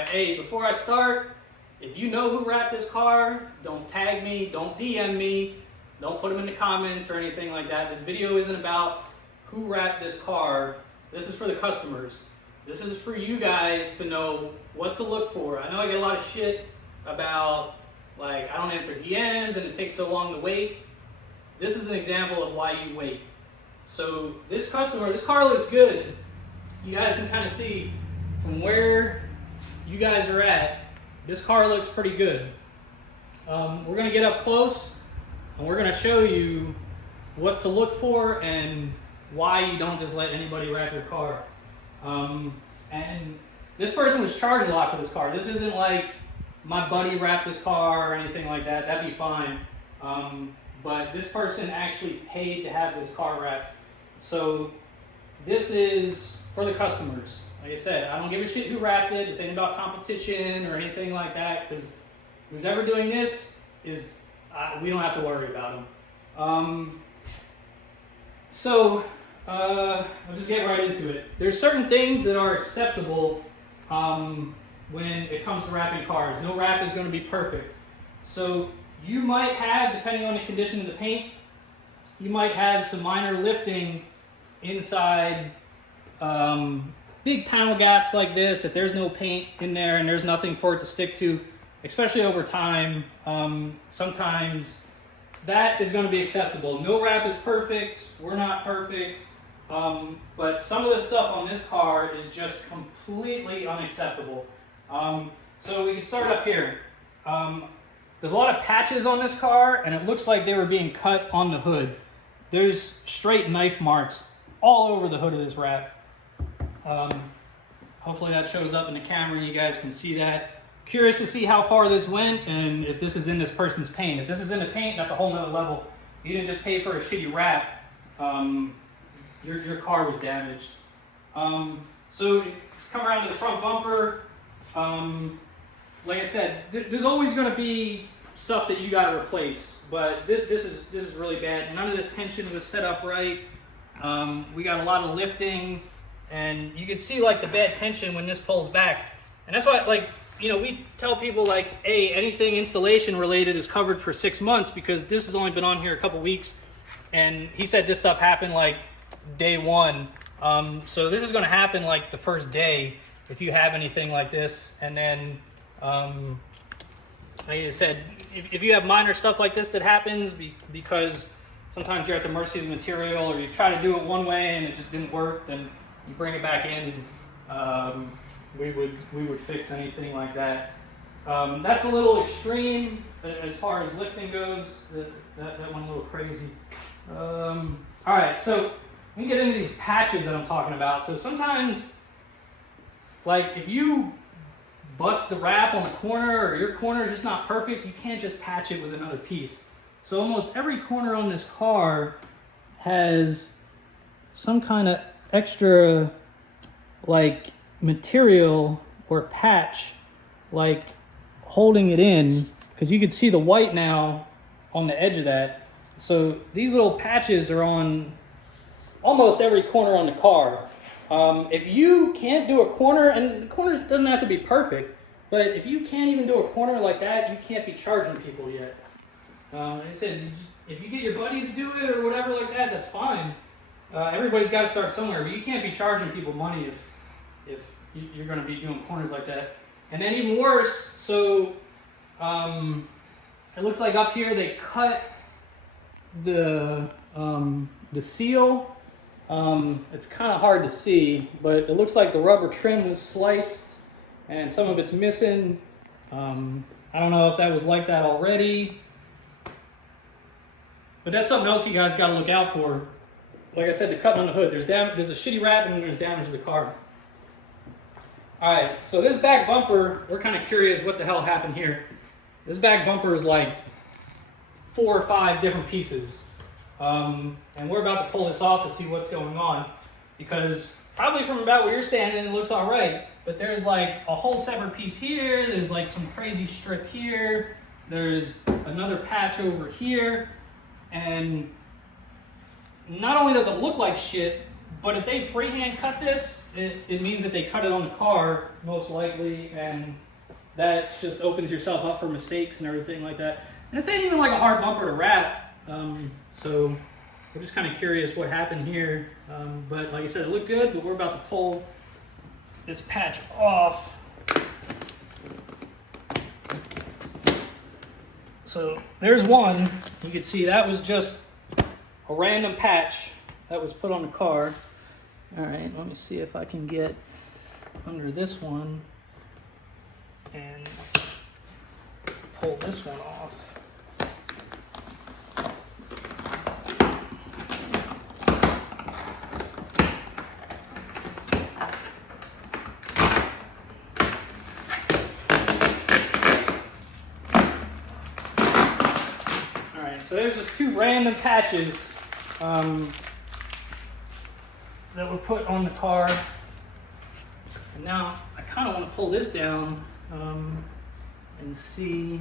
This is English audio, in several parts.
right, hey, before I start, if you know who wrapped this car, don't tag me, don't DM me, don't put them in the comments or anything like that. This video isn't about who wrapped this car. This is for the customers. This is for you guys to know what to look for. I know I get a lot of shit about, like, I don't answer DMs and it takes so long to wait. This is an example of why you wait. So this customer, this car looks good. You guys can kind of see from where you guys are at, this car looks pretty good. We're gonna get up close and we're gonna show you what to look for and why you don't just let anybody wrap your car. And this person was charged a lot for this car. This isn't like my buddy wrapped this car or anything like that. That'd be fine. But this person actually paid to have this car wrapped. So this is for the customers. Like I said, I don't give a shit who wrapped it. This ain't about competition or anything like that, because who's ever doing this is, we don't have to worry about them. I'll just get right into it. There's certain things that are acceptable when it comes to wrapping cars. No wrap is going to be perfect. So you might have, depending on the condition of the paint, you might have some minor lifting inside big panel gaps like this. If there's no paint in there and there's nothing for it to stick to, especially over time, sometimes that is going to be acceptable. No wrap is perfect. We're not perfect. But some of the stuff on this car is just completely unacceptable. So we can start up here. There's a lot of patches on this car, and it looks like they were being cut on the hood. There's straight knife marks all over the hood of this wrap. Hopefully that shows up in the camera and you guys can see that. Curious to see how far this went and if this is in this person's paint. If this is in the paint, that's a whole nother level. You didn't just pay for a shitty wrap. Your car was damaged. So come around to the front bumper. Like I said, there's always going to be stuff that you got to replace, but this is really bad. None of this tension was set up right. We got a lot of lifting, and you can see like the bad tension when this pulls back. And that's why, like, you know, we tell people like, hey, anything installation related is covered for 6 months, because this has only been on here a couple weeks, and he said this stuff happened like day one. So this is going to happen like the first day if you have anything like this. And then like I said, if you have minor stuff like this that happens because sometimes you're at the mercy of the material, or you try to do it one way and it just didn't work, then you bring it back in and we would fix anything like that. That's a little extreme as far as lifting goes. That one a little crazy. All right, so we can get into these patches that I'm talking about. So sometimes, like, if you bust the wrap on a corner, or your corner is just not perfect, you can't just patch it with another piece. So almost every corner on this car has some kind of extra, like, material or patch, like, holding it in, because you can see the white now on the edge of that. So these little patches are on almost every corner on the car. If you can't do a corner, and the corner doesn't have to be perfect, but if you can't even do a corner like that, you can't be charging people yet. Like I said, if you get your buddy to do it or whatever like that, that's fine. Everybody's got to start somewhere, but you can't be charging people money if you're going to be doing corners like that. And then even worse, so it looks like up here they cut the seal. It's kind of hard to see, but it looks like the rubber trim was sliced and some of it's missing. I don't know if that was like that already, but that's something else you guys got to look out for. Like I said, the cut on the hood, there's a shitty wrap and there's damage to the car. All right, so this back bumper, we're kind of curious what the hell happened here. This back bumper is like 4 or 5 different pieces. And we're about to pull this off to see what's going on, because probably from about where you're standing, it looks all right, but there's like a whole separate piece here. There's like some crazy strip here. There's another patch over here. And not only does it look like shit, But if they freehand cut this, it means that they cut it on the car, most likely, and that just opens yourself up for mistakes and everything like that. And this ain't even like a hard bumper to wrap, so we're just kind of curious what happened here. But like I said, it looked good, but we're about to pull this patch off. So there's one. You can see that was just a random patch that was put on the car. All right, let me see if I can get under this one and pull this one off. All right, so there's just two random patches that were put on the car. And now I kind of want to pull this down and see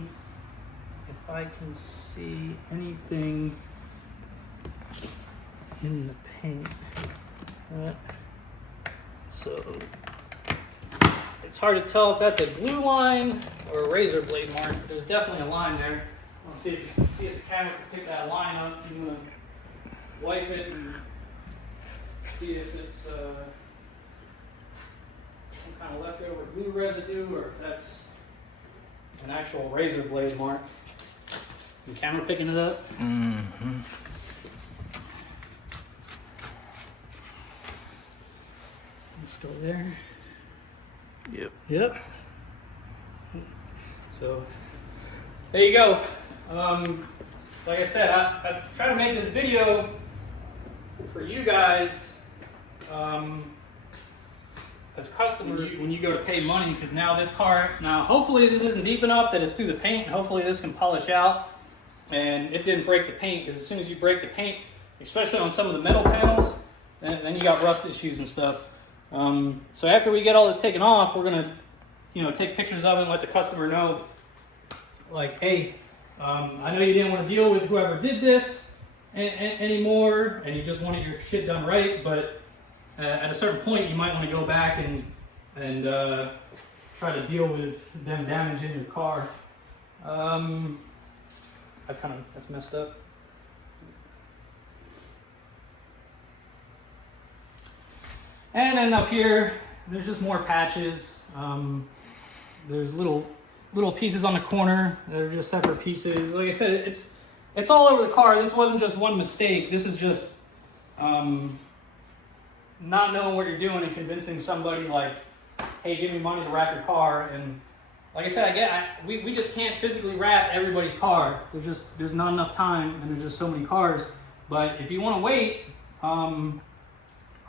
if I can see anything in the paint. So it's hard to tell if that's a glue line or a razor blade mark. There's definitely a line there. Let's see if you can see if the camera can pick that line up. I'm going to wipe it and see if it's some kind of leftover glue residue or if that's an actual razor blade mark. The camera picking it up? Mm-hmm. It's still there? Yep. Yep. So, there you go. Like I said, I try to make this video for you guys as customers when you go to pay money, because now this car, hopefully this isn't deep enough that it's through the paint. Hopefully this can polish out and it didn't break the paint, because as soon as you break the paint, especially on some of the metal panels, then you got rust issues and stuff. So after we get all this taken off, we're gonna take pictures of it and let the customer know, like, hey, I know you didn't want to deal with whoever did this anymore, and you just wanted your shit done right, but at a certain point you might want to go back and try to deal with them damaging your car. That's messed up. And then up here, there's just more patches. There's little pieces on the corner that are just separate pieces. Like I said, it's all over the car. This wasn't just one mistake. This is just not knowing what you're doing and convincing somebody, like, hey, give me money to wrap your car. And like I said, we just can't physically wrap everybody's car. There's not enough time, and there's just so many cars. But if you want to wait, I'm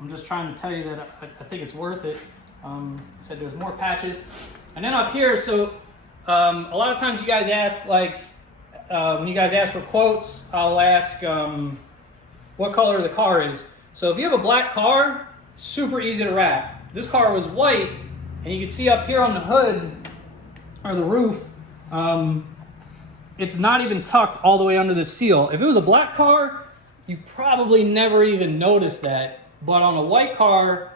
just trying to tell you that I think it's worth it. I said there's more patches. And then up here, so a lot of times you guys ask, like, when you guys ask for quotes, I'll ask what color the car is. So if you have a black car, super easy to wrap. This car was white, and you can see up here on the hood, or the roof, it's not even tucked all the way under the seal. If it was a black car, you probably never even noticed that. But on a white car,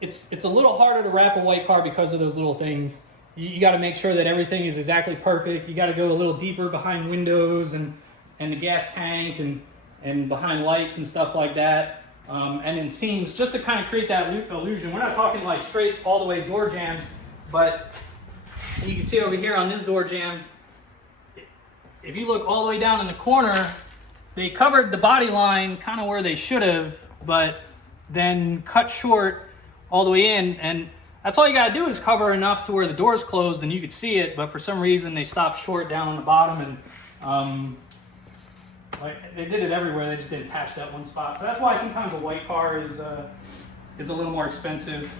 it's a little harder to wrap a white car because of those little things. You got to make sure that everything is exactly perfect. You got to go a little deeper behind windows and the gas tank and behind lights and stuff like that. And in seams, just to kind of create that illusion. We're not talking like straight all the way door jams, but you can see over here on this door jam, if you look all the way down in the corner, they covered the body line kind of where they should have, but then cut short all the way in. And that's all you got to do is cover enough to where the door's closed and you could see it, but for some reason they stopped short down on the bottom, and like they did it everywhere, they just didn't patch that one spot. So that's why sometimes a white car is a little more expensive.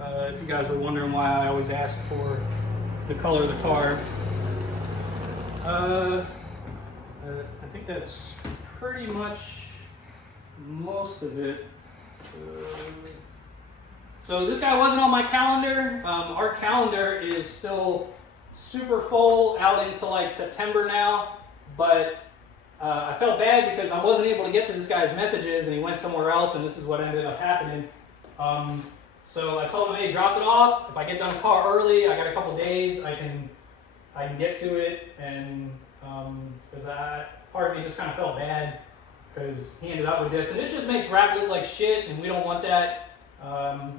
If you guys were wondering why I always ask for the color of the car. I think that's pretty much most of it. So this guy wasn't on my calendar. Our calendar is still super full out into like September now, but I felt bad because I wasn't able to get to this guy's messages, and he went somewhere else, and this is what ended up happening. So I told him, hey, drop it off. If I get done a car early, I got a couple days, I can get to it, and because part of me just kind of felt bad because he ended up with this, and this just makes rap look like shit, and we don't want that.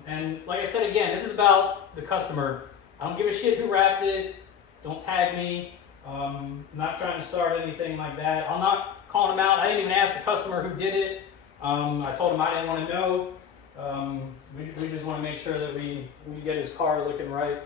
And like I said again, this is about the customer. I don't give a shit who rapped it. Don't tag me. I'm not trying to start anything like that. I'm not calling him out. I didn't even ask the customer who did it. I told him I didn't want to know. We just want to make sure that we get his car looking right.